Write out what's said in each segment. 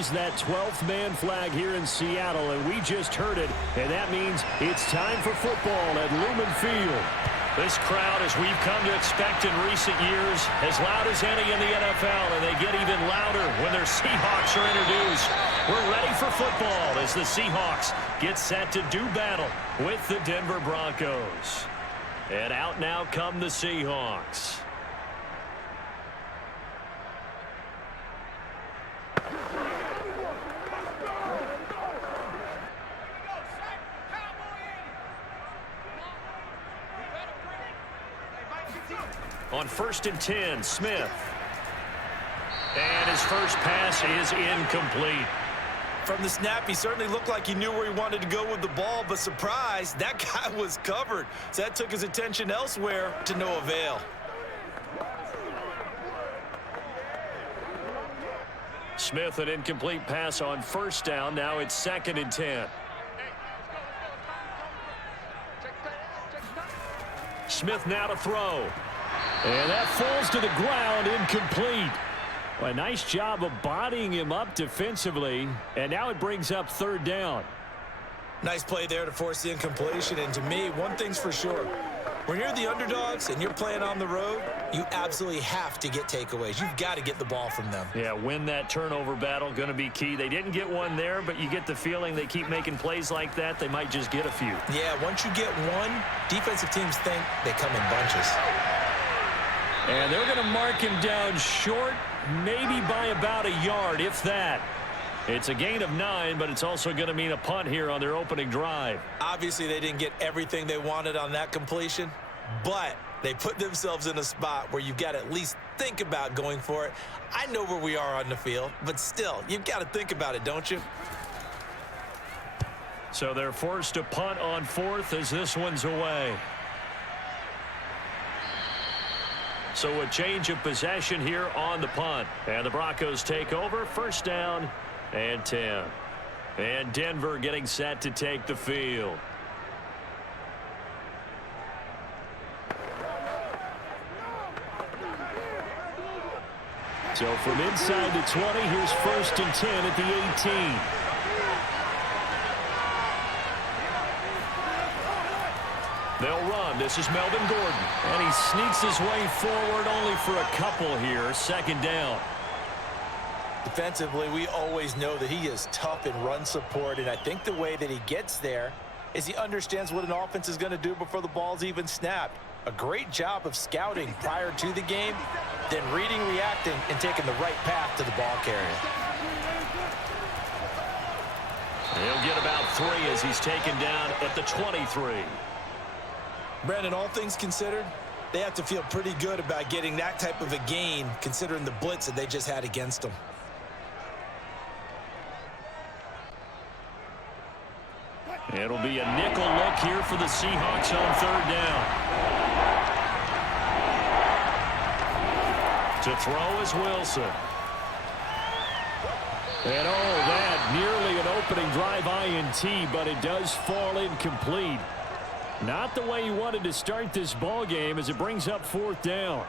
raised that 12th man flag here in Seattle, and we just heard it, and that means it's time for football at Lumen Field. This crowd, as we've come to expect in recent years, as loud as any in the NFL, and they get even louder when their Seahawks are introduced. We're ready for football as the Seahawks get set to do battle with the Denver Broncos. And out now come the Seahawks. On 1st and 10, Smith. And his first pass is incomplete. From the snap, he certainly looked like he knew where he wanted to go with the ball, but surprise, that guy was covered. So that took his attention elsewhere to no avail. Smith, an incomplete pass on 1st down. Now it's 2nd and 10. Smith now to throw. And that falls to the ground, incomplete. Well, a nice job of bodying him up defensively, and now it brings up 3rd down. Nice play there to force the incompletion, and to me, one thing's for sure. When you're the underdogs and you're playing on the road, you absolutely have to get takeaways. You've got to get the ball from them. Yeah, win that turnover battle, going to be key. They didn't get one there, but you get the feeling they keep making plays like that, they might just get a few. Yeah, once you get one, defensive teams think they come in bunches. And they're going to mark him down short, maybe by about a yard, if that. It's a gain of 9, but it's also going to mean a punt here on their opening drive. Obviously, they didn't get everything they wanted on that completion, but they put themselves in a spot where you've got to at least think about going for it. I know where we are on the field, but still, you've got to think about it, don't you? So they're forced to punt on 4th as this one's away. So a change of possession here on the punt. And the Broncos take over, 1st down and 10. And Denver getting set to take the field. So from inside the 20, here's 1st and 10 at the 18. They'll run. This is Melvin Gordon. And he sneaks his way forward only for a couple here. 2nd down. Defensively, we always know that he is tough in run support, and I think the way that he gets there is he understands what an offense is going to do before the ball's even snapped. A great job of scouting prior to the game, then reading, reacting, and taking the right path to the ball carrier. He'll get about 3 as he's taken down at the 23. Brandon, all things considered, they have to feel pretty good about getting that type of a gain considering the blitz that they just had against them. It'll be a nickel look here for the Seahawks on 3rd down. To throw is Wilson. And that nearly an opening drive INT, but it does fall incomplete. Not the way he wanted to start this ball game as it brings up 4th down.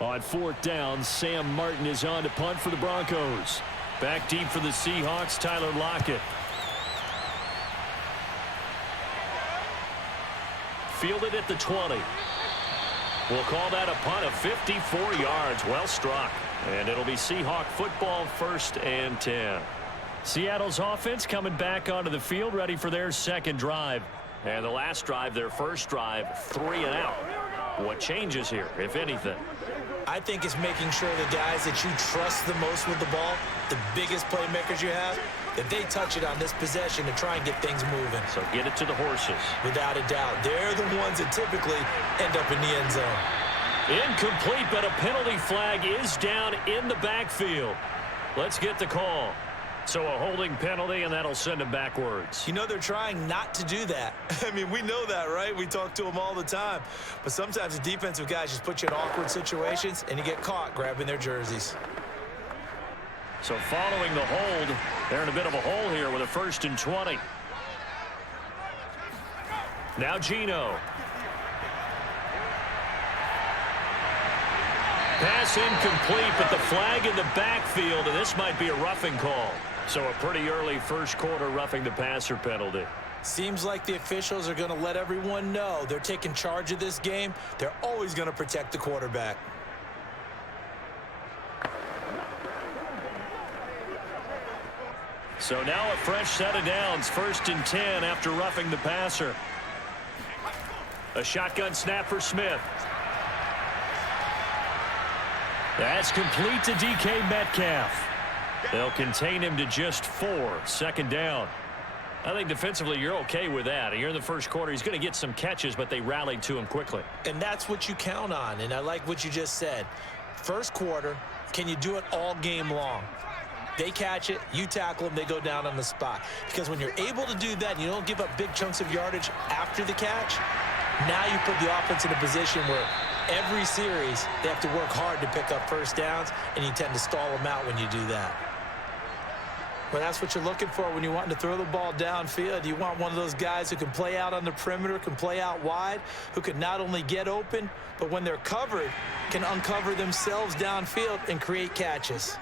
On 4th down, Sam Martin is on to punt for the Broncos. Back deep for the Seahawks, Tyler Lockett. Fielded at the 20. We'll call that a punt of 54 yards. Well struck. And it'll be Seahawk football, 1st and 10. Seattle's offense coming back onto the field, ready for their 2nd drive. And the last drive, their 1st drive, 3 and out. What changes here, if anything? I think it's making sure the guys that you trust the most with the ball, the biggest playmakers you have, that they touch it on this possession to try and get things moving. So get it to the horses. Without a doubt. They're the ones that typically end up in the end zone. Incomplete, but a penalty flag is down in the backfield. Let's get the call. So a holding penalty, and that'll send him backwards. You know, they're trying not to do that. I mean, we know that, right? We talk to them all the time. But sometimes the defensive guys just put you in awkward situations, and you get caught grabbing their jerseys. So following the hold, they're in a bit of a hole here with a 1st and 20. Now Geno. Pass incomplete, but the flag in the backfield, and this might be a roughing call. So a pretty early first quarter roughing the passer penalty. Seems like the officials are going to let everyone know they're taking charge of this game. They're always going to protect the quarterback. So now a fresh set of downs, 1st and 10 after roughing the passer. A shotgun snap for Smith. That's complete to DK Metcalf. They'll contain him to just 4, 2nd down. I think defensively you're okay with that. You're in the first quarter. He's going to get some catches, but they rallied to him quickly. And that's what you count on, and I like what you just said. First quarter, can you do it all game long? They catch it, you tackle them, they go down on the spot. Because when you're able to do that and you don't give up big chunks of yardage after the catch, now you put the offense in a position where every series they have to work hard to pick up first downs, and you tend to stall them out when you do that. Well, that's what you're looking for when you want to throw the ball downfield. You want one of those guys who can play out on the perimeter, can play out wide, who can not only get open, but when they're covered, can uncover themselves downfield and create catches.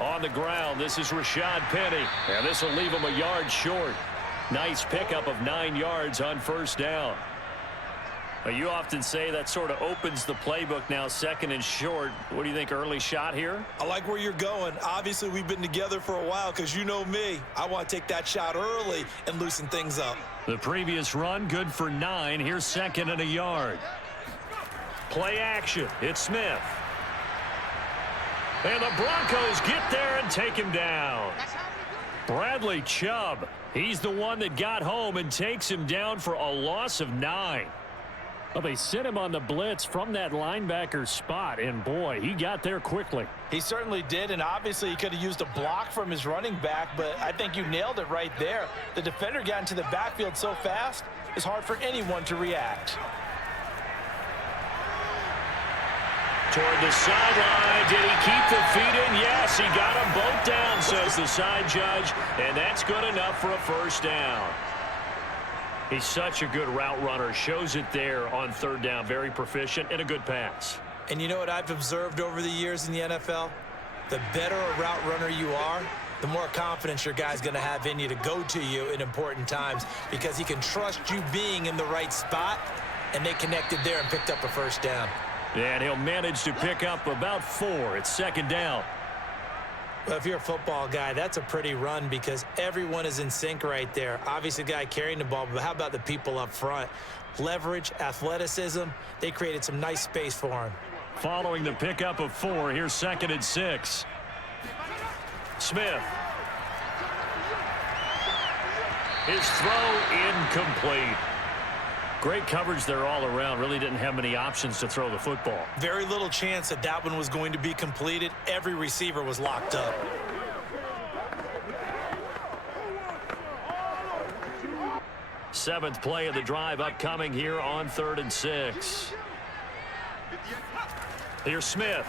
On the ground, this is Rashad Penny, and this will leave him a yard short. Nice pickup of 9 yards on 1st down. You often say that sort of opens the playbook now, 2nd and short. What do you think, early shot here? I like where you're going. Obviously, we've been together for a while because you know me. I want to take that shot early and loosen things up. The previous run, good for 9. Here's 2nd and a yard. Play action. It's Smith. And the Broncos get there and take him down. Bradley Chubb. He's the one that got home and takes him down for a loss of 9. Well, they sent him on the blitz from that linebacker spot, and boy, he got there quickly. He certainly did, and obviously he could have used a block from his running back, but I think you nailed it right there. The defender got into the backfield so fast, it's hard for anyone to react. Toward the sideline, did he keep the feet in? Yes, he got them both down, says the side judge, and that's good enough for a 1st down. He's such a good route runner. Shows it there on 3rd down. Very proficient and a good pass. And you know what I've observed over the years in the NFL? The better a route runner you are, the more confidence your guy's going to have in you to go to you in important times because he can trust you being in the right spot, and they connected there and picked up a 1st down. And he'll manage to pick up about 4. It's 2nd down. Well, if you're a football guy, that's a pretty run because everyone is in sync right there. Obviously, the guy carrying the ball, but how about the people up front? Leverage, athleticism, they created some nice space for him. Following the pickup of 4, here's 2nd and 6. Smith. His throw incomplete. Great coverage there all around. Really didn't have many options to throw the football. Very little chance that that one was going to be completed. Every receiver was locked up. Seventh play of the drive upcoming here on 3rd and 6. Here's Smith.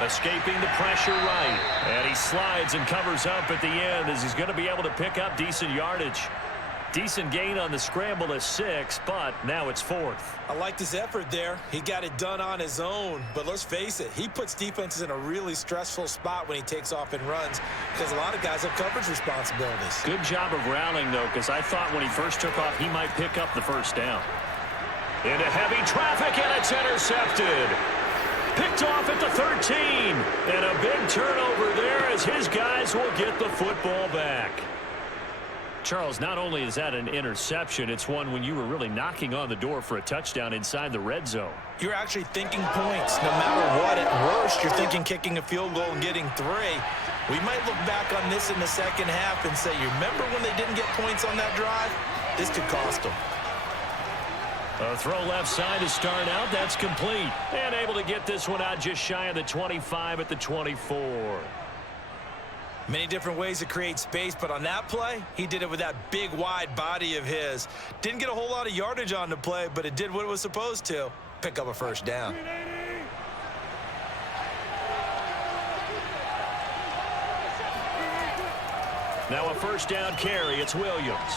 Escaping the pressure right. And he slides and covers up at the end as he's going to be able to pick up decent yardage. Decent gain on the scramble of 6, but now it's 4th. I liked his effort there. He got it done on his own. But let's face it, he puts defenses in a really stressful spot when he takes off and runs because a lot of guys have coverage responsibilities. Good job of rallying, though, because I thought when he first took off, he might pick up the 1st down. Into heavy traffic, and it's intercepted. Picked off at the 13. And a big turnover there as his guys will get the football back. Charles, not only is that an interception, it's one when you were really knocking on the door for a touchdown inside the red zone. You're actually thinking points no matter what. At worst, you're thinking kicking a field goal and getting 3. We might look back on this in the second half and say, you remember when they didn't get points on that drive? This could cost them. A throw left side to start out. That's complete. And able to get this one out just shy of the 25 at the 24. Many different ways to create space, but on that play, he did it with that big, wide body of his. Didn't get a whole lot of yardage on the play, but it did what it was supposed to. Pick up a 1st down. Now a 1st down carry. It's Williams.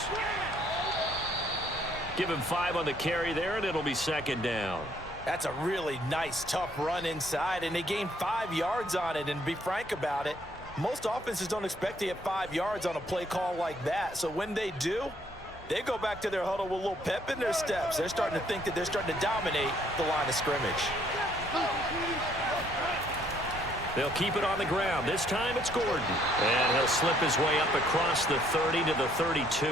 Give him 5 on the carry there, and it'll be second down. That's a really nice, tough run inside, and they gained 5 yards on it. And to be frank about it, most offenses don't expect to get 5 yards on a play call like that. So when they do, they go back to their huddle with a little pep in their steps. They're starting to think that they're starting to dominate the line of scrimmage. They'll keep it on the ground. This time it's Gordon. And he'll slip his way up across the 30 to the 32.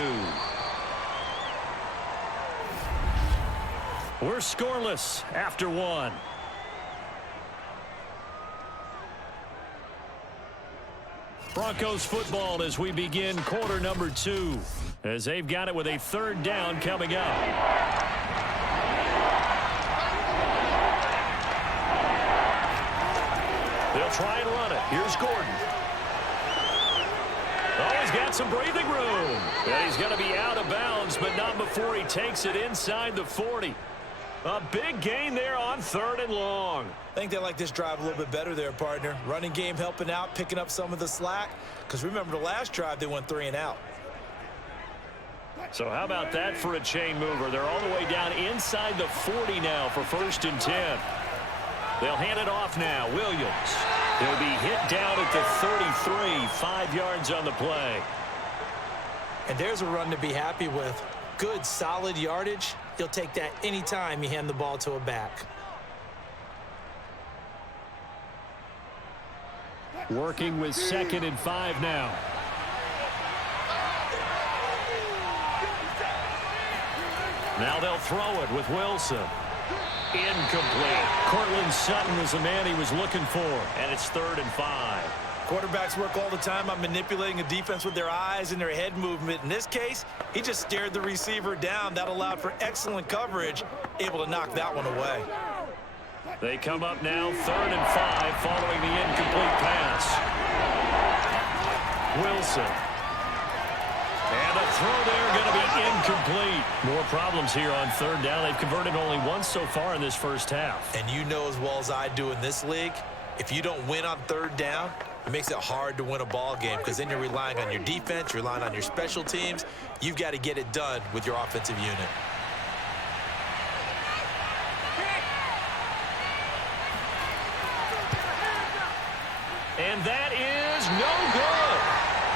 We're scoreless after 1. Broncos football as we begin quarter number 2. As they've got it with a 3rd down coming up. They'll try and run it. Here's Gordon. Oh, he's got some breathing room. And he's going to be out of bounds, but not before he takes it inside the 40. A big gain there on 3rd and long. I think they like this drive a little bit better there, partner. Running game helping out, picking up some of the slack. Because remember the last drive, they went 3 and out. So how about that for a chain mover? They're all the way down inside the 40 now for 1st and 10. They'll hand it off now. Williams. He'll be hit down at the 33. 5 yards on the play. And there's a run to be happy with. Good, solid yardage. He'll take that anytime you hand the ball to a back. Working with 2nd and 5 now. Now they'll throw it with Wilson. Incomplete. Cortland Sutton is the man he was looking for, and it's 3rd and 5. Quarterbacks work all the time on manipulating a defense with their eyes and their head movement. In this case, he just stared the receiver down. That allowed for excellent coverage, able to knock that one away. They come up now 3rd and 5 following the incomplete pass. Wilson. And a throw there going to be incomplete. More problems here on 3rd down. They've converted only once so far in this first half. And you know as well as I do in this league, if you don't win on 3rd down, it makes it hard to win a ball game because then you're relying on your defense, you're relying on your special teams. You've got to get it done with your offensive unit. And that is no good.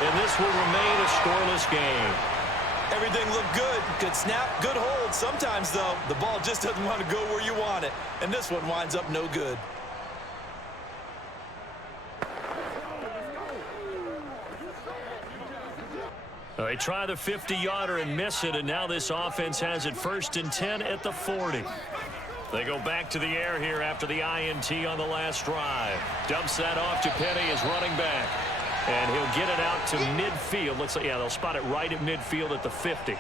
And this will remain a scoreless game. Everything looked good. Good snap, good hold. Sometimes, though, the ball just doesn't want to go where you want it. And this one winds up no good. They try the 50-yarder and miss it, and now this offense has it 1st and 10 at the 40. They go back to the air here after the INT on the last drive. Dumps that off to Penny as running back. And he'll get it out to midfield. Looks like, yeah, they'll spot it right at midfield at the 50.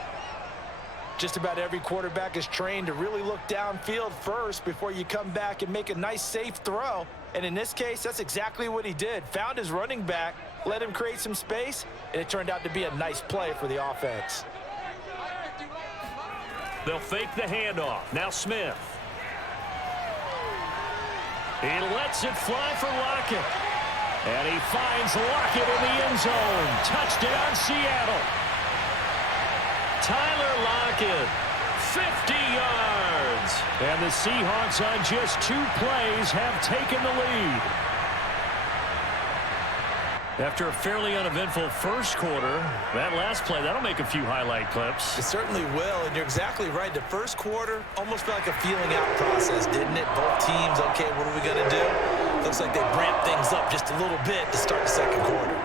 Just about every quarterback is trained to really look downfield first before you come back and make a nice, safe throw. And in this case, that's exactly what he did. Found his running back, let him create some space, and it turned out to be a nice play for the offense. They'll fake the handoff. Now Smith. He lets it fly for Lockett. And he finds Lockett in the end zone. Touchdown, Seattle. Tyler Lockett, 50 yards. And the Seahawks on just 2 plays have taken the lead. After a fairly uneventful first quarter, that last play, that'll make a few highlight clips. It certainly will, and you're exactly right. The first quarter almost felt like a feeling out process, didn't it? Both teams, okay, what are we going to do? Looks like they ramped things up just a little bit to start the second quarter.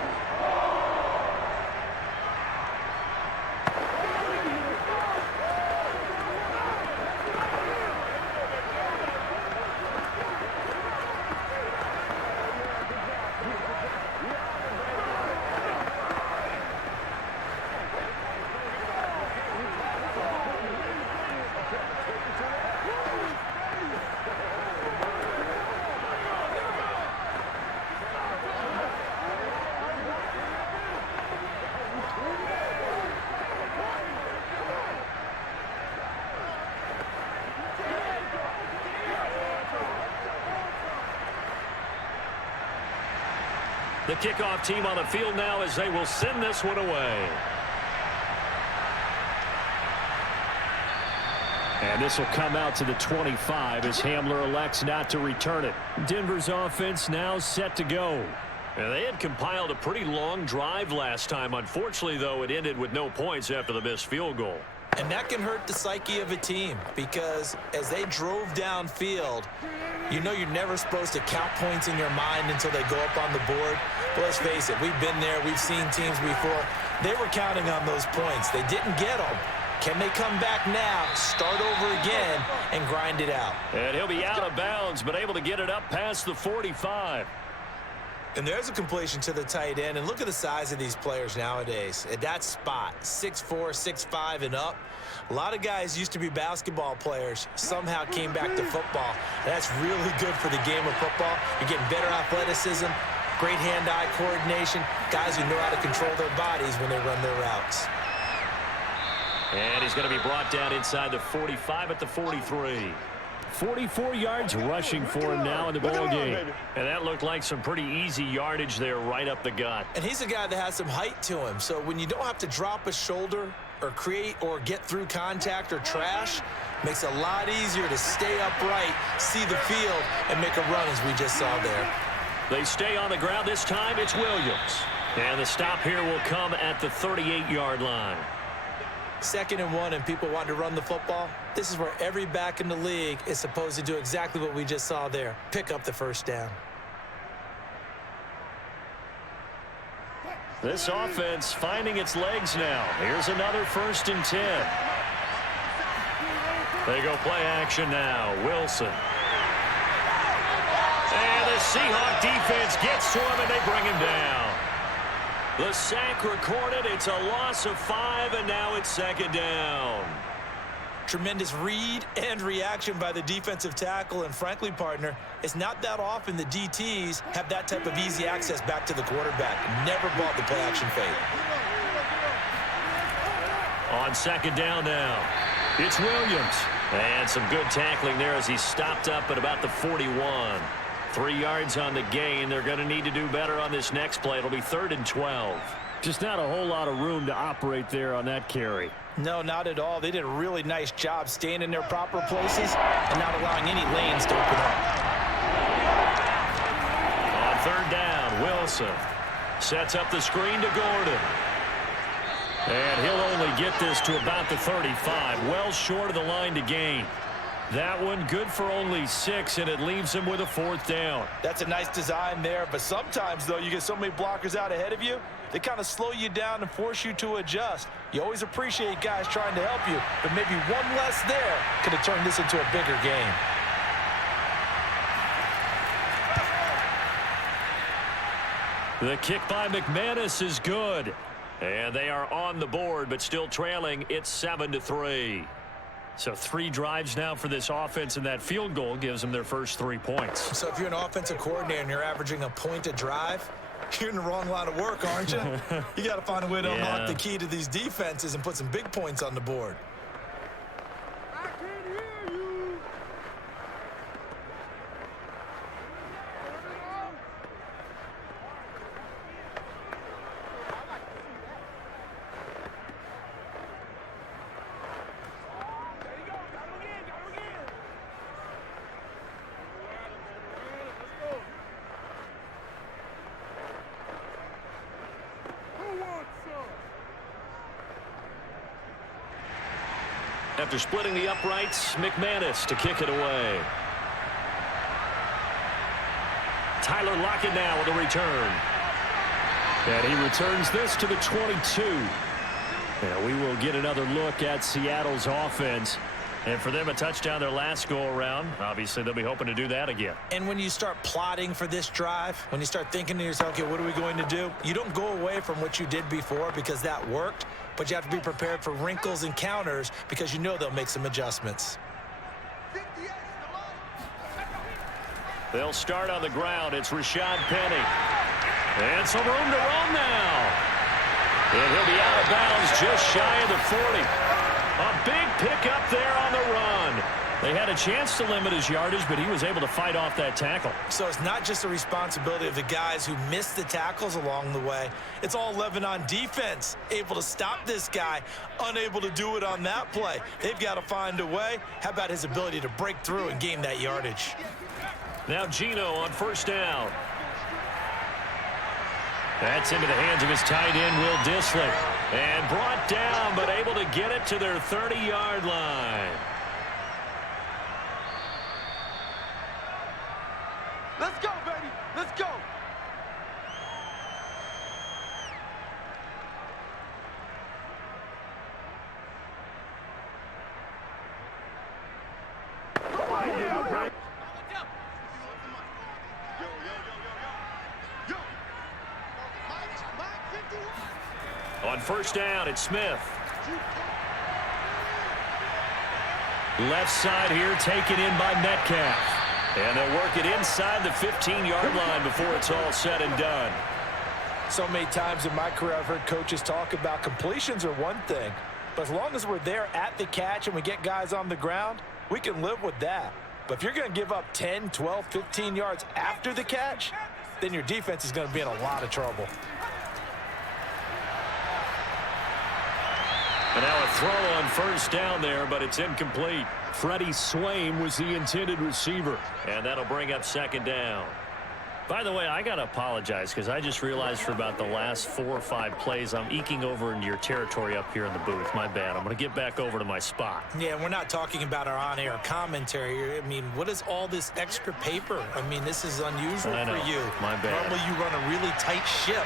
The kickoff team on the field now as they will send this one away. And this will come out to the 25 as Hamler elects not to return it. Denver's offense now set to go. And they had compiled a pretty long drive last time. Unfortunately, though, it ended with no points after the missed field goal. And that can hurt the psyche of a team because as they drove downfield, you know you're never supposed to count points in your mind until they go up on the board. But let's face it, we've been there. We've seen teams before. They were counting on those points. They didn't get them. Can they come back now, start over again, and grind it out? And he'll be out of bounds, but able to get it up past the 45. And there's a completion to the tight end. And look at the size of these players nowadays. At that spot, 6'4", 6'5", and up. A lot of guys used to be basketball players, somehow came back to football. And that's really good for the game of football. You're getting better athleticism, great hand-eye coordination, guys who know how to control their bodies when they run their routes. And he's going to be brought down inside the 45 at the 43. 44 yards rushing for him now in the ball game. And that looked like some pretty easy yardage there right up the gut. And he's a guy that has some height to him. So when you don't have to drop a shoulder or create or get through contact or trash, makes it a lot easier to stay upright, see the field, and make a run as we just saw there. They stay on the ground this time. It's Williams. And the stop here will come at the 38-yard line. 2nd and 1 and people want to run the football. This is where every back in the league is supposed to do exactly what we just saw there. Pick up the first down. This offense finding its legs now. Here's another 1st and 10. They go play action now. Wilson. And the Seahawks defense gets to him and they bring him down. The sack recorded. It's a loss of 5, and now it's 2nd down. Tremendous read and reaction by the defensive tackle, and frankly, partner, it's not that often the DTs have that type of easy access back to the quarterback. Never bought the play action fake. On 2nd down now, it's Williams. And some good tackling there as he stopped up at about the 41. 3 yards on the gain. They're going to need to do better on this next play. It'll be 3rd and 12. Just not a whole lot of room to operate there on that carry. No, not at all. They did a really nice job staying in their proper places and not allowing any lanes to open up. On 3rd down, Wilson sets up the screen to Gordon. And he'll only get this to about the 35, well short of the line to gain. That one good for only 6, and it leaves him with a 4th down. That's a nice design there, but sometimes, though, you get so many blockers out ahead of you, they kind of slow you down and force you to adjust. You always appreciate guys trying to help you, but maybe one less there could have turned this into a bigger game. The kick by McManus is good. And they are on the board, but still trailing. It's 7-3. So 3 drives now for this offense, and that field goal gives them their first 3 points. So if you're an offensive coordinator and you're averaging a point a drive, you're in the wrong line of work, aren't you? You got to find a way to unlock the key to these defenses and put some big points on the board. After splitting the uprights, McManus to kick it away. Tyler Lockett now with a return. And he returns this to the 22. And we will get another look at Seattle's offense. And for them, a touchdown their last go-around. Obviously, they'll be hoping to do that again. And when you start plotting for this drive, when you start thinking to yourself, okay, what are we going to do? You don't go away from what you did before because that worked, but you have to be prepared for wrinkles and counters because you know they'll make some adjustments. They'll start on the ground. It's Rashad Penny. And some room to run now. And he'll be out of bounds just shy of the 40. A big pickup there on the run. They had a chance to limit his yardage, but he was able to fight off that tackle. So it's not just the responsibility of the guys who missed the tackles along the way. It's all 11 on defense, able to stop this guy, unable to do it on that play. They've got to find a way. How about his ability to break through and gain that yardage? Now Geno on first down. That's into the hands of his tight end, Will Dissly. And brought down, but able to get it to their 30-yard line. Let's go, baby. Let's go. On first down, it's Smith. Left side here, taken in by Metcalf. And they'll work it inside the 15-yard line before it's all said and done. So many times in my career I've heard coaches talk about completions are one thing, but as long as we're there at the catch and we get guys on the ground, we can live with that. But if you're going to give up 10, 12, 15 yards after the catch, then your defense is going to be in a lot of trouble. And now a throw on first down there, but it's incomplete. Freddie Swain was the intended receiver, and that'll bring up second down. By the way, I got to apologize because I just realized for about the last 4 or 5 plays, I'm eking over into your territory up here in the booth. My bad. I'm going to get back over to my spot. Yeah, we're not talking about our on-air commentary. I mean, what is all this extra paper? I mean, this is unusual for you. My bad. Normally you run a really tight ship.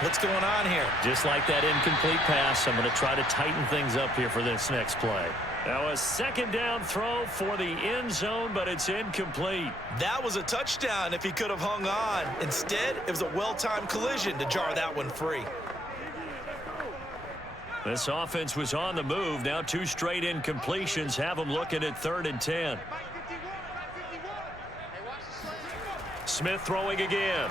What's going on here? Just like that incomplete pass, I'm going to try to tighten things up here for this next play. Now a second down throw for the end zone, but it's incomplete. That was a touchdown if he could have hung on. Instead, it was a well-timed collision to jar that one free. This offense was on the move. Now 2 straight incompletions have them looking at 3rd and 10. Smith throwing again.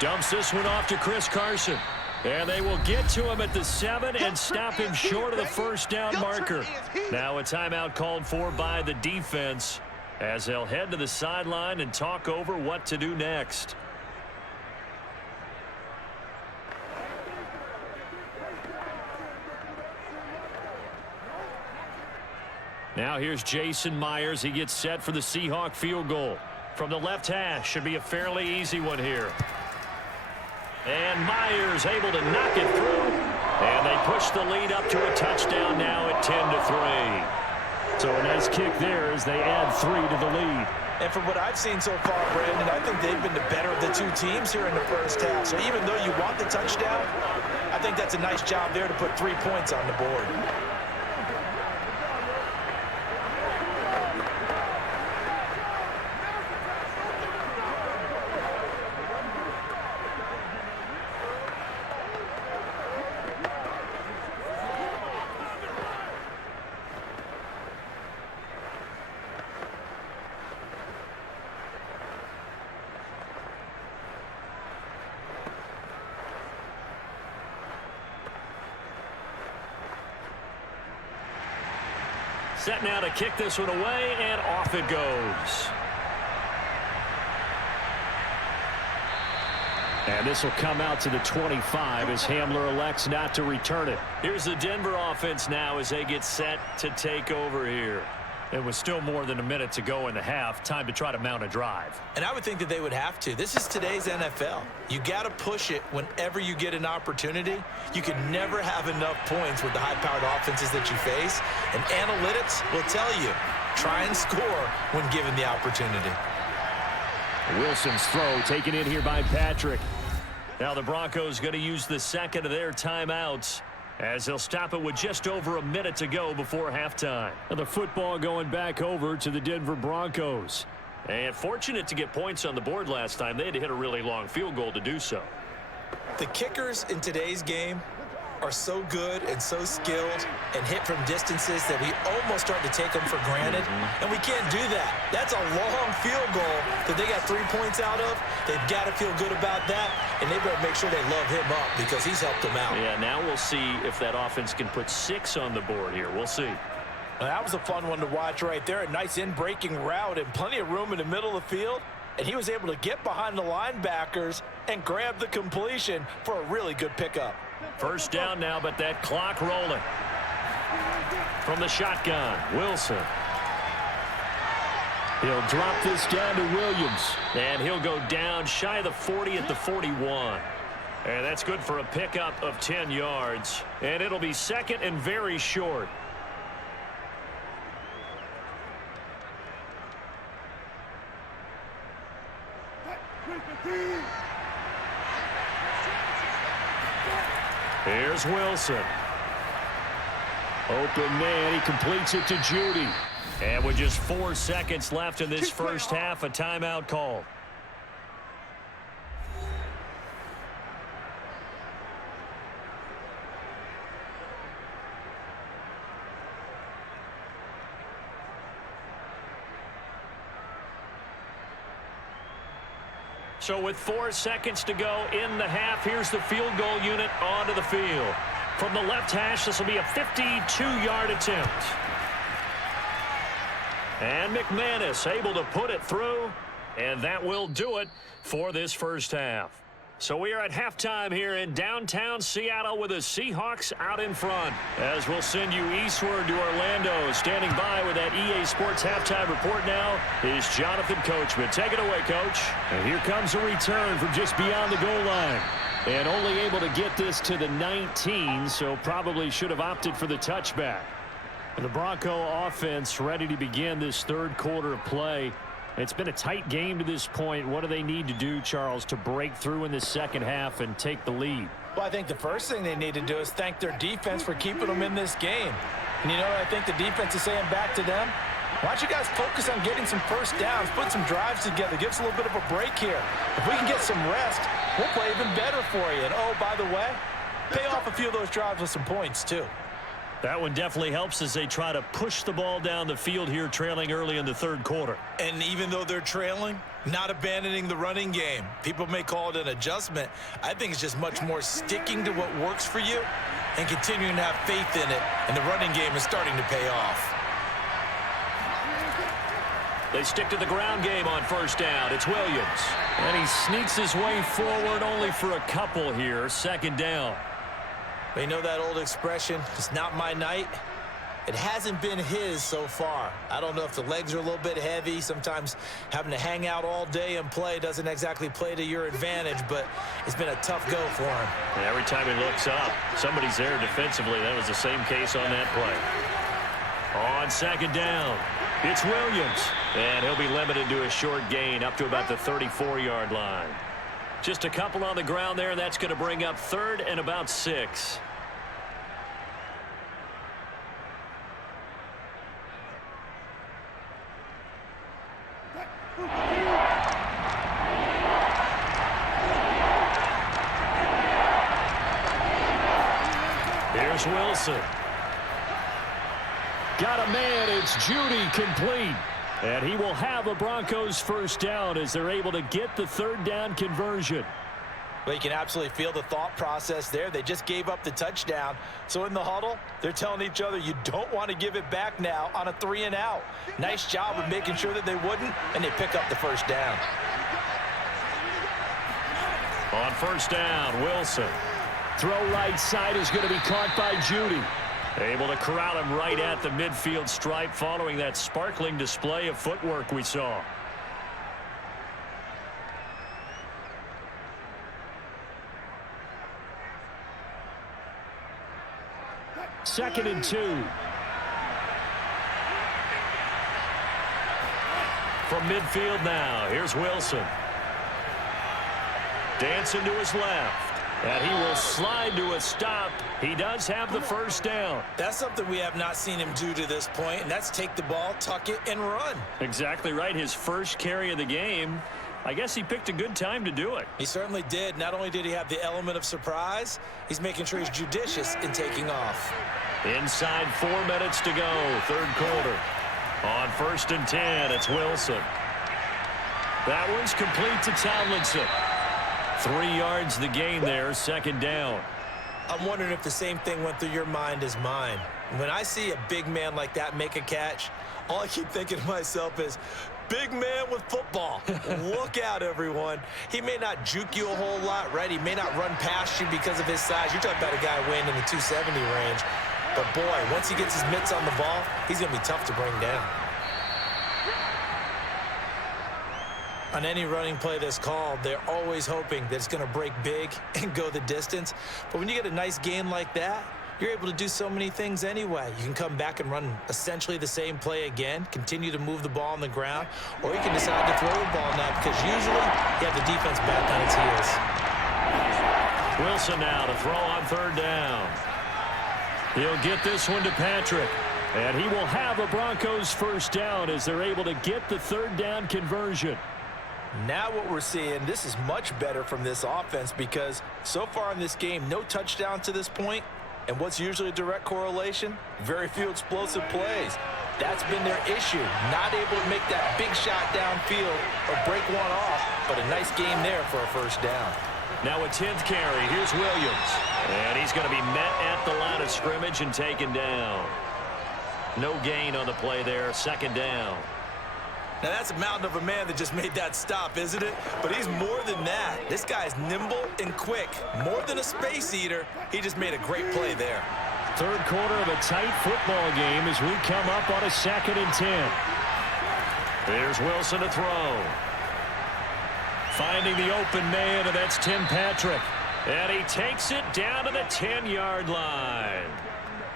Dumps this one off to Chris Carson. And they will get to him at the 7 and stop him short of the first down marker. Now a timeout called for by the defense as they'll head to the sideline and talk over what to do next. Now here's Jason Myers. He gets set for the Seahawk field goal. From the left hash, should be a fairly easy one here. And Myers able to knock it through. And they push the lead up to a touchdown now at 10-3. So a nice kick there as they add 3 to the lead. And from what I've seen so far, Brandon, I think they've been the better of the 2 teams here in the first half. So even though you want the touchdown, I think that's a nice job there to put 3 points on the board. Set now to kick this one away, and off it goes. And this will come out to the 25 as Hamler elects not to return it. Here's the Denver offense now as they get set to take over here. It was still more than a minute to go in the half. Time to try to mount a drive. And I would think that they would have to. This is today's NFL. You got to push it whenever you get an opportunity. You can never have enough points with the high-powered offenses that you face. And analytics will tell you, try and score when given the opportunity. Wilson's throw taken in here by Patrick. Now the Broncos going to use the second of their timeouts as they'll stop it with just over a minute to go before halftime. Now the football going back over to the Denver Broncos. And fortunate to get points on the board last time. They had to hit a really long field goal to do so. The kickers in today's game, are so good and so skilled and hit from distances that we almost start to take them for granted, and we can't do that. That's a long field goal that they got 3 points out of. They've got to feel good about that, and they better make sure they love him up because he's helped them out. Yeah, now we'll see if that offense can put 6 on the board here. We'll see. Well, that was a fun one to watch right there. A nice in-breaking route and plenty of room in the middle of the field. And he was able to get behind the linebackers and grab the completion for a really good pickup. First down now, but that clock rolling. From the shotgun, Wilson. He'll drop this down to Williams. And he'll go down shy of the 40 at the 41. And that's good for a pickup of 10 yards. And it'll be second and very short. Here's Wilson. Open man, he completes it to Judy. And with just 4 seconds left in this first half, a timeout call. So with 4 seconds to go in the half, here's the field goal unit onto the field. From the left hash, this will be a 52-yard attempt. And McManus able to put it through, and that will do it for this first half. So we are at halftime here in downtown Seattle with the Seahawks out in front. As we'll send you eastward to Orlando. Standing by with that EA Sports halftime report now is Jonathan Coachman. Take it away, Coach. And here comes a return from just beyond the goal line. And only able to get this to the 19, so probably should have opted for the touchback. And the Bronco offense ready to begin this third quarter of play. It's been a tight game to this point. What do they need to do, Charles, to break through in the second half and take the lead? Well, I think the first thing they need to do is thank their defense for keeping them in this game. And you know what I think the defense is saying back to them? Why don't you guys focus on getting some first downs, put some drives together, give us a little bit of a break here. If we can get some rest, we'll play even better for you. And, oh, by the way, pay off a few of those drives with some points, too. That one definitely helps as they try to push the ball down the field here, trailing early in the third quarter. And even though they're trailing, not abandoning the running game. People may call it an adjustment. I think it's just much more sticking to what works for you and continuing to have faith in it. And the running game is starting to pay off. They stick to the ground game on first down. It's Williams. And he sneaks his way forward only for a couple here. Second down. You know that old expression, it's not my night? It hasn't been his so far. I don't know if the legs are a little bit heavy. Sometimes having to hang out all day and play doesn't exactly play to your advantage, but it's been a tough go for him. And every time he looks up, somebody's there defensively. That was the same case on that play. On second down, it's Williams. And he'll be limited to a short gain up to about the 34-yard line. Just a couple on the ground there, and that's going to bring up third and about 6. Here's Wilson. Got a man. It's Judy, complete. And he will have a Broncos first down as they're able to get the third down conversion. Well, you can absolutely feel the thought process there. They just gave up the touchdown. So in the huddle, they're telling each other, you don't want to give it back now on a 3-and-out. Nice job of making sure that they wouldn't, and they pick up the first down. On first down, Wilson. Throw right side is going to be caught by Judy. Able to corral him right at the midfield stripe following that sparkling display of footwork we saw. Second and 2. From midfield now, here's Wilson. Dancing to his left. And he will slide to a stop. He does have the first down. That's something we have not seen him do to this point, and that's take the ball, tuck it, and run. Exactly right. His first carry of the game. I guess he picked a good time to do it. He certainly did. Not only did he have the element of surprise, he's making sure he's judicious in taking off. Inside 4 minutes to go, third quarter. On 1st and 10, it's Wilson. That one's complete to Tomlinson. 3 yards the gain there, second down. I'm wondering if the same thing went through your mind as mine. When I see a big man like that make a catch, all I keep thinking to myself is, big man with football. Look out, everyone. He may not juke you a whole lot, right? He may not run past you because of his size. You're talking about a guy weighing in the 270 range. But, boy, once he gets his mitts on the ball, he's going to be tough to bring down. On any running play that's called, they're always hoping that it's going to break big and go the distance. But when you get a nice gain like that, you're able to do so many things anyway. You can come back and run essentially the same play again, continue to move the ball on the ground, or you can decide to throw the ball now because usually you have the defense back on its heels. Wilson now to throw on 3rd down. He'll get this one to Patrick. And he will have a Broncos 1st down as they're able to get the 3rd down conversion. Now what we're seeing, this is much better from this offense because so far in this game, no touchdown to this point. And what's usually a direct correlation? Very few explosive plays. That's been their issue. Not able to make that big shot downfield or break one off, but a nice game there for a 1st down. Now a 10th carry. Here's Williams. And he's going to be met at the line of scrimmage and taken down. No gain on the play there. 2nd down. Now, that's a mountain of a man that just made that stop, isn't it? But he's more than that. This guy's nimble and quick. More than a space eater, he just made a great play there. Third quarter of a tight football game as we come up on a 2nd and 10. There's Wilson to throw. Finding the open man, and that's Tim Patrick. And he takes it down to the 10-yard line.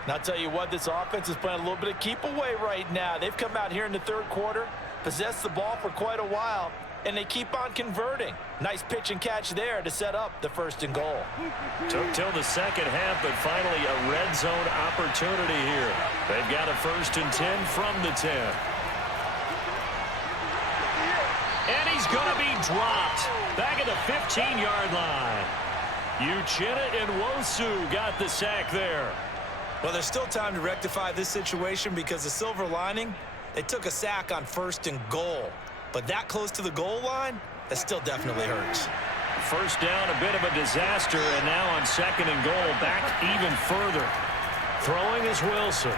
Now, I'll tell you what, this offense is playing a little bit of keep away right now. They've come out here in the third quarter, possessed the ball for quite a while, and they keep on converting. Nice pitch and catch there to set up the 1st and goal. Took till the second half, but finally a red zone opportunity here. They've got a 1st and 10 from the 10. And he's going to be dropped back at the 15-yard line. Uchenna and Nwosu got the sack there. Well, there's still time to rectify this situation because the silver lining, they took a sack on 1st and goal. But that close to the goal line, that still definitely hurts. 1st down, a bit of a disaster, and now on 2nd and goal, back even further. Throwing is Wilson.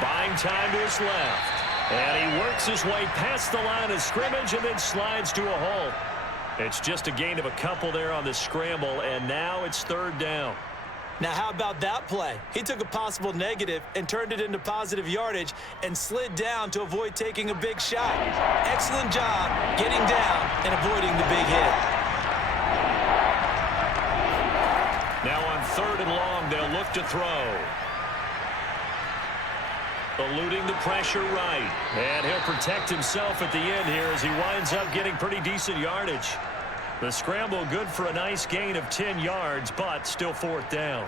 Buying time to his left. And he works his way past the line of scrimmage and then slides to a halt. It's just a gain of a couple there on the scramble, and now it's 3rd down. Now, how about that play? He took a possible negative and turned it into positive yardage and slid down to avoid taking a big shot. Excellent job getting down and avoiding the big hit. Now on 3rd and long, they'll look to throw. Eluding the pressure right. And he'll protect himself at the end here as he winds up getting pretty decent yardage. The scramble good for a nice gain of 10 yards, but still 4th down.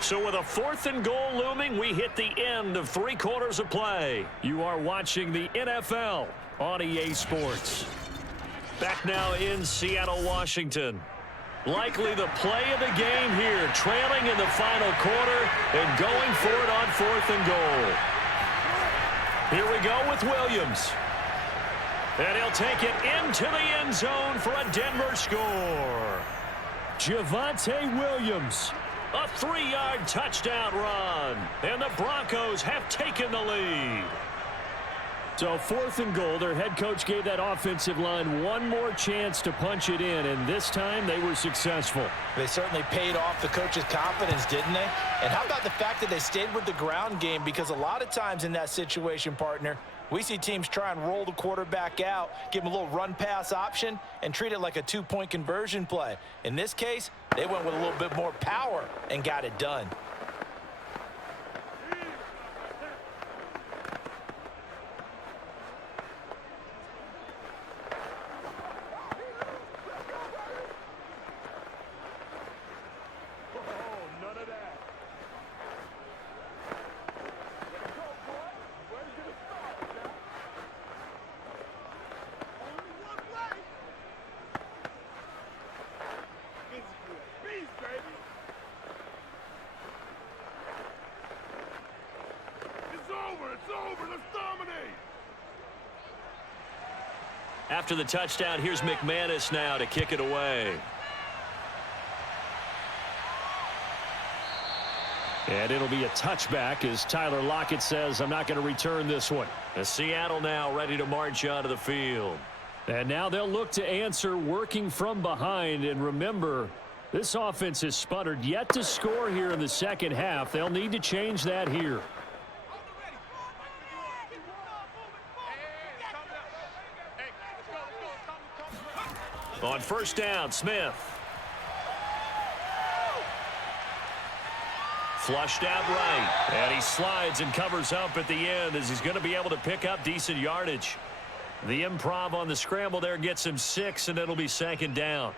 So with a 4th and goal looming, we hit the end of 3 quarters of play. You are watching the NFL on EA Sports. Back now in Seattle, Washington. Likely the play of the game here, trailing in the final quarter and going for it on 4th and goal. Here we go with Williams. And he'll take it into the end zone for a Denver score. Javonte Williams, a 3-yard touchdown run. And the Broncos have taken the lead. So 4th and goal, their head coach gave that offensive line one more chance to punch it in, and this time they were successful. They certainly paid off the coach's confidence, didn't they? And how about the fact that they stayed with the ground game? Because a lot of times in that situation, partner, we see teams try and roll the quarterback out, give him a little run-pass option, and treat it like a 2-point conversion play. In this case, they went with a little bit more power and got it done. After the touchdown, here's McManus now to kick it away. And it'll be a touchback as Tyler Lockett says, I'm not going to return this one. And Seattle now ready to march onto the field. And now they'll look to answer working from behind. And remember, this offense has sputtered yet to score here in the second half. They'll need to change that here. On first down, Smith. Flushed out right. And he slides and covers up at the end as he's going to be able to pick up decent yardage. The improv on the scramble there gets him 6, and it'll be second down.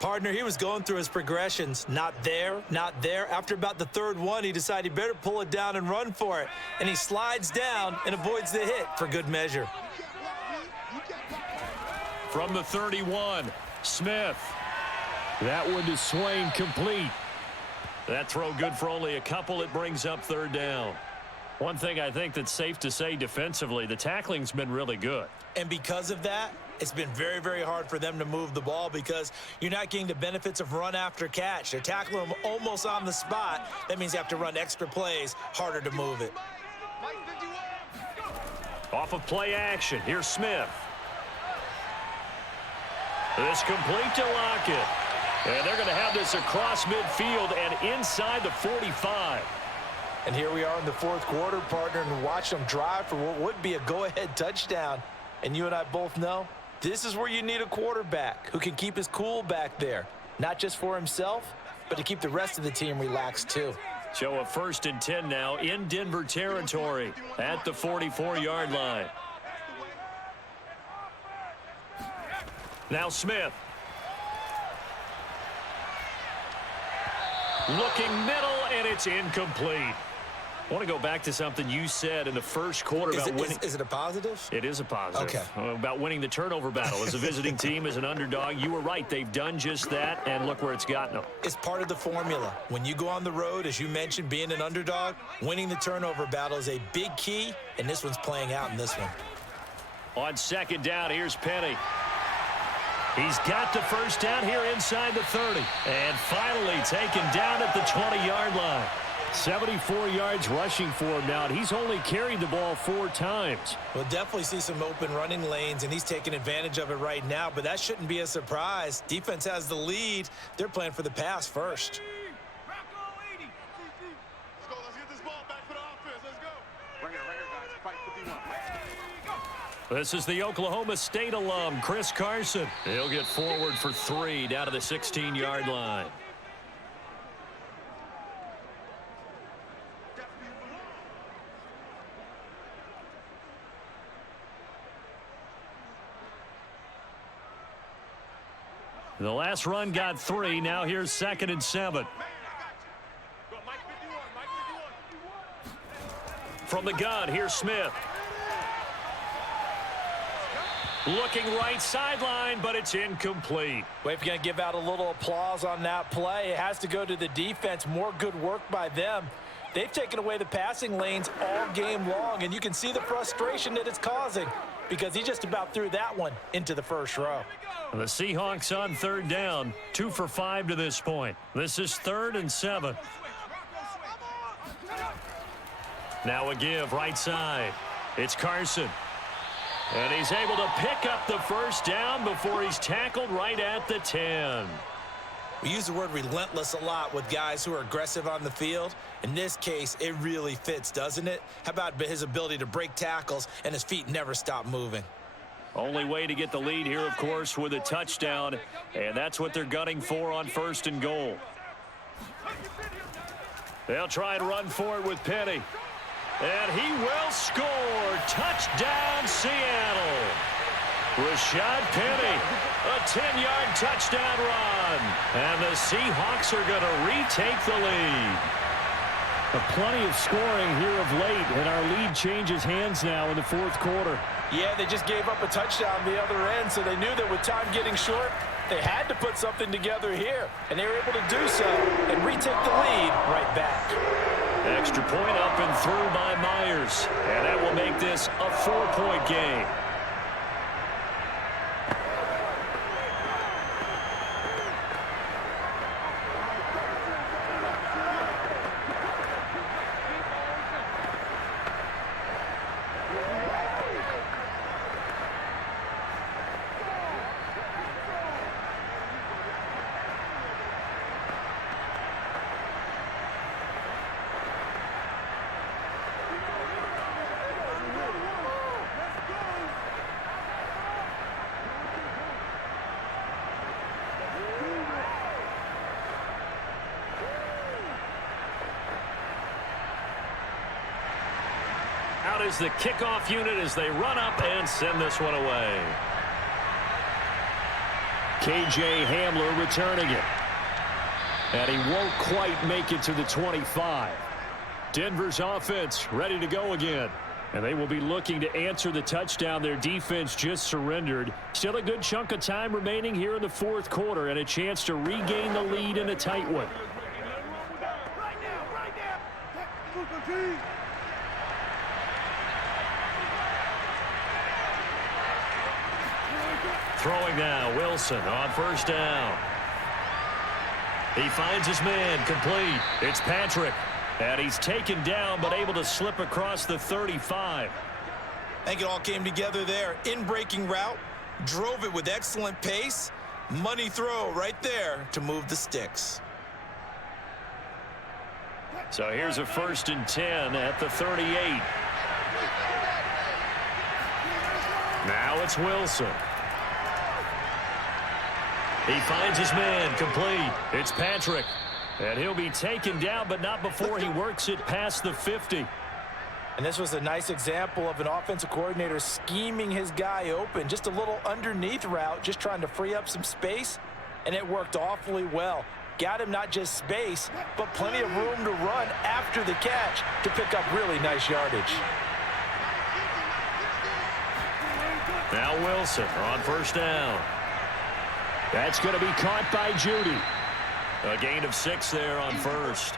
Partner, he was going through his progressions. Not there, not there. After about the third one, he decided he better pull it down and run for it. And he slides down and avoids the hit for good measure. From the 31, Smith. That one to Swain, complete. That throw good for only a couple. It brings up third down. One thing I think that's safe to say defensively, the tackling's been really good. And because of that, it's been very, very hard for them to move the ball because you're not getting the benefits of run after catch. They're tackling them almost on the spot. That means you have to run extra plays, harder to move it. Off of play action, here's Smith. This complete to Lockett. And they're going to have this across midfield and inside the 45. And here we are in the fourth quarter, partner, and watch them drive for what would be a go-ahead touchdown. And you and I both know this is where you need a quarterback who can keep his cool back there, not just for himself, but to keep the rest of the team relaxed too. So a 1st and 10 now in Denver territory at the 44-yard line. Now Smith. Looking middle, and it's incomplete. I want to go back to something you said in the first quarter about winning. Is it a positive? It is a positive. Okay. About winning the turnover battle. As a visiting team, as an underdog, you were right. They've done just that, and look where it's gotten them. It's part of the formula. When you go on the road, as you mentioned, being an underdog, winning the turnover battle is a big key, and this one's playing out in this one. On second down, here's Penny. He's got the first down here inside the 30. And finally taken down at the 20-yard line. 74 yards rushing for him now, and he's only carried the ball 4 times. We'll definitely see some open running lanes, and he's taking advantage of it right now, but that shouldn't be a surprise. Defense has the lead. They're playing for the pass first. This is the Oklahoma State alum, Chris Carson. He'll get forward for 3 down to the 16-yard line. The last run got 3. Now here's 2nd and 7. From the gun, here's Smith. Looking right sideline, but it's incomplete. Well, if you're going to give out a little applause on that play, it has to go to the defense. More good work by them. They've taken away the passing lanes all game long, and you can see the frustration that it's causing because he just about threw that one into the first row. The Seahawks on third down, 2 for 5 to this point. This is 3rd and 7. Now a give right side. It's Carson. And he's able to pick up the first down before he's tackled right at the 10. We use the word relentless a lot with guys who are aggressive on the field. In this case, it really fits, doesn't it? How about his ability to break tackles and his feet never stop moving? Only way to get the lead here, of course, with a touchdown. And that's what they're gunning for on 1st and goal. They'll try and run for it with Penny. And he will score. Touchdown, Seattle. Rashad Penny, a 10-yard touchdown run. And the Seahawks are going to retake the lead. Plenty of scoring here of late, and our lead changes hands now in the 4th quarter. Yeah, they just gave up a touchdown the other end, so they knew that with time getting short, they had to put something together here. And they were able to do so and retake the lead right back. Extra point up and through by Myers. And that will make this a 4-point game. out as the kickoff unit as they run up and send this one away. KJ Hamler returning it. And he won't quite make it to the 25. Denver's offense ready to go again. And they will be looking to answer the touchdown their defense just surrendered. Still a good chunk of time remaining here in the fourth quarter and a chance to regain the lead in a tight one. Throwing now, Wilson on first down. He finds his man, complete. It's Patrick. And he's taken down, but able to slip across the 35. I think it all came together there. In-breaking route, drove it with excellent pace. Money throw right there to move the sticks. So here's a 1st and 10 at the 38. Now it's Wilson. He finds his man, complete. It's Patrick. And he'll be taken down, but not before he works it past the 50. And this was a nice example of an offensive coordinator scheming his guy open. Just a little underneath route, just trying to free up some space, and it worked awfully well. Got him not just space, but plenty of room to run after the catch to pick up really nice yardage. Now Wilson on first down. That's going to be caught by Judy. A gain of 6 there on first.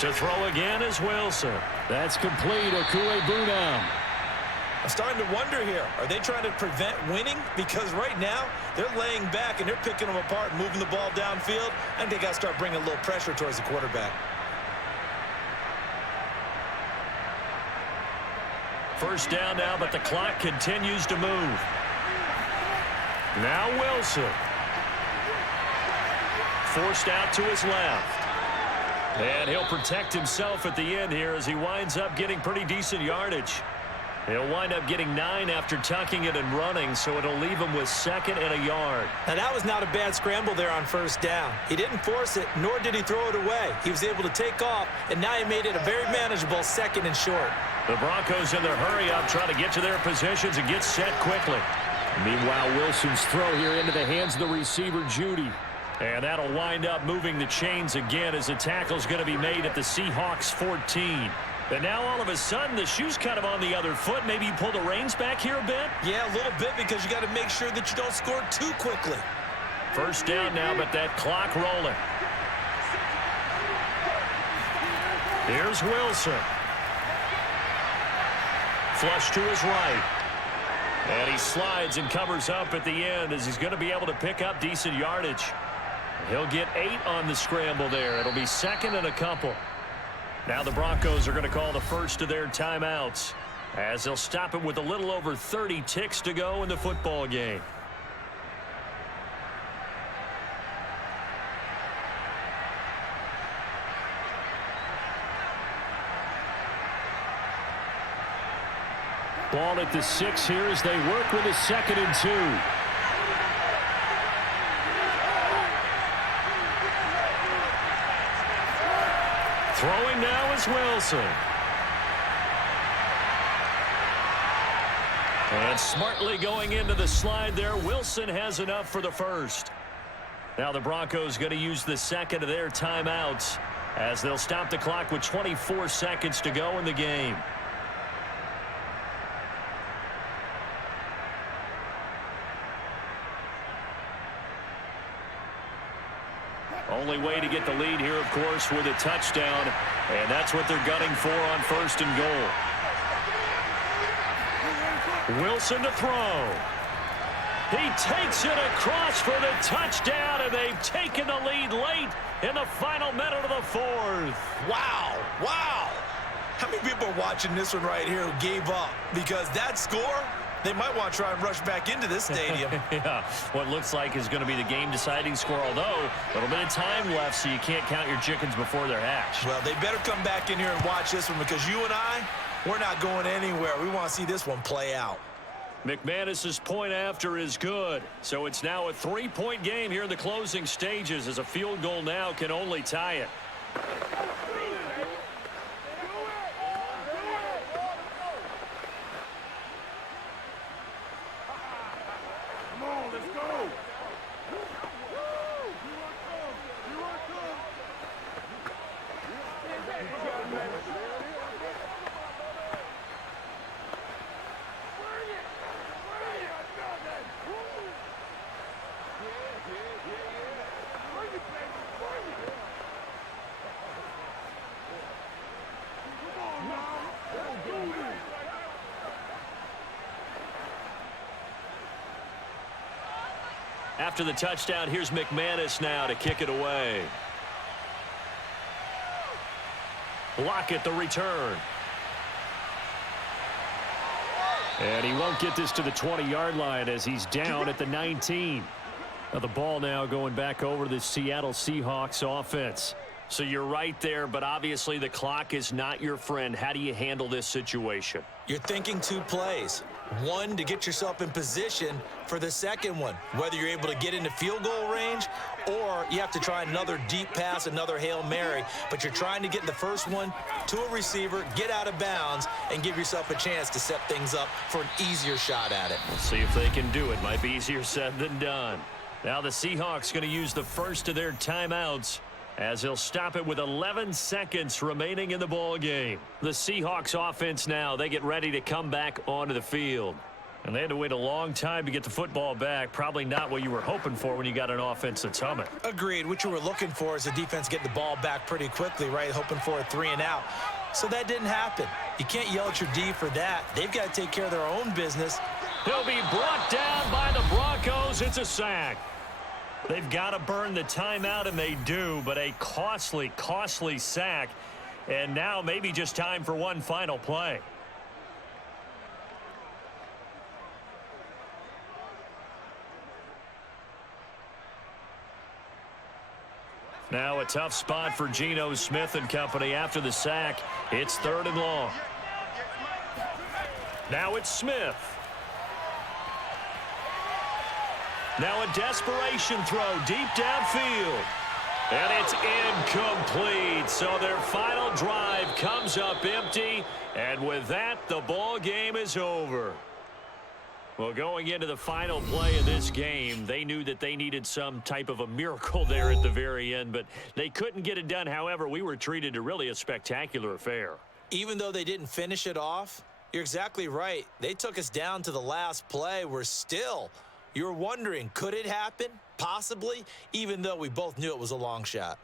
To throw again is Wilson. That's complete. Okuegbunam. I'm starting to wonder here, are they trying to prevent winning? Because right now, they're laying back and they're picking them apart, moving the ball downfield. I think they got to start bringing a little pressure towards the quarterback. First down now, but the clock continues to move. Now Wilson. Forced out to his left. And he'll protect himself at the end here as he winds up getting pretty decent yardage. He'll wind up getting 9 after tucking it and running, so it'll leave him with 2nd and a yard. Now, that was not a bad scramble there on first down. He didn't force it, nor did he throw it away. He was able to take off, and now he made it a very manageable 2nd and short. The Broncos in their hurry-up try to get to their positions and get set quickly. Meanwhile, Wilson's throw here into the hands of the receiver, Judy. And that'll wind up moving the chains again as the tackle's going to be made at the Seahawks 14. And now all of a sudden the shoe's kind of on the other foot. Maybe you pull the reins back here a bit? Yeah, a little bit, because you got to make sure that you don't score too quickly. First down now, but that clock rolling. Here's Wilson. Flush to his right. And he slides and covers up at the end as he's going to be able to pick up decent yardage. He'll get 8 on the scramble there. It'll be 2nd and a couple. Now the Broncos are going to call the first of their timeouts as they'll stop it with a little over 30 ticks to go in the football game. Ball at the 6 here as they work with a 2nd and 2. Throwing now is Wilson. And smartly going into the slide there, Wilson has enough for the first. Now the Broncos going to use the 2nd of their timeouts as they'll stop the clock with 24 seconds to go in the game. Only way to get the lead here, of course, with a touchdown, and that's what they're gunning for on 1st and goal. Wilson to throw. He takes it across for the touchdown, and they've taken the lead late in the final minute of the 4th. Wow, wow. How many people are watching this one right here who gave up? Because that score, they might want to try and rush back into this stadium. Yeah, what looks like is going to be the game-deciding score, although a little bit of time left, so you can't count your chickens before they're hatched. Well, they better come back in here and watch this one, because you and I, we're not going anywhere. We want to see this one play out. McManus's point after is good. So it's now a 3-point game here in the closing stages, as a field goal now can only tie it. After the touchdown, here's McManus now to kick it away. Lockett the return. And he won't get this to the 20-yard line as he's down at the 19. Now the ball now going back over to the Seattle Seahawks offense. So you're right there, but obviously the clock is not your friend. How do you handle this situation? You're thinking 2 plays. One, to get yourself in position for the second one, whether you're able to get into field goal range or you have to try another deep pass, another Hail Mary, but you're trying to get the first one to a receiver, get out of bounds, and give yourself a chance to set things up for an easier shot at it. We'll see if they can do it. Might be easier said than done. Now the Seahawks going to use the first of their timeouts, as he'll stop it with 11 seconds remaining in the ball game. The Seahawks offense now, they get ready to come back onto the field. And they had to wait a long time to get the football back. Probably not what you were hoping for when you got an offense that's humming. Agreed. What you were looking for is the defense getting the ball back pretty quickly, right? Hoping for a 3-and-out. So that didn't happen. You can't yell at your D for that. They've got to take care of their own business. He'll be brought down by the Broncos. It's a sack. They've got to burn the timeout, and they do, but a costly, costly sack. And now maybe just time for one final play. Now a tough spot for Geno Smith and company after the sack. It's 3rd and long. Now it's Smith. Now a desperation throw deep downfield. And it's incomplete. So their final drive comes up empty. And with that, the ball game is over. Well, going into the final play of this game, they knew that they needed some type of a miracle there at the very end, but they couldn't get it done. However, we were treated to really a spectacular affair. Even though they didn't finish it off, you're exactly right. They took us down to the last play. We're still... You're wondering, could it happen? Possibly, even though we both knew it was a long shot.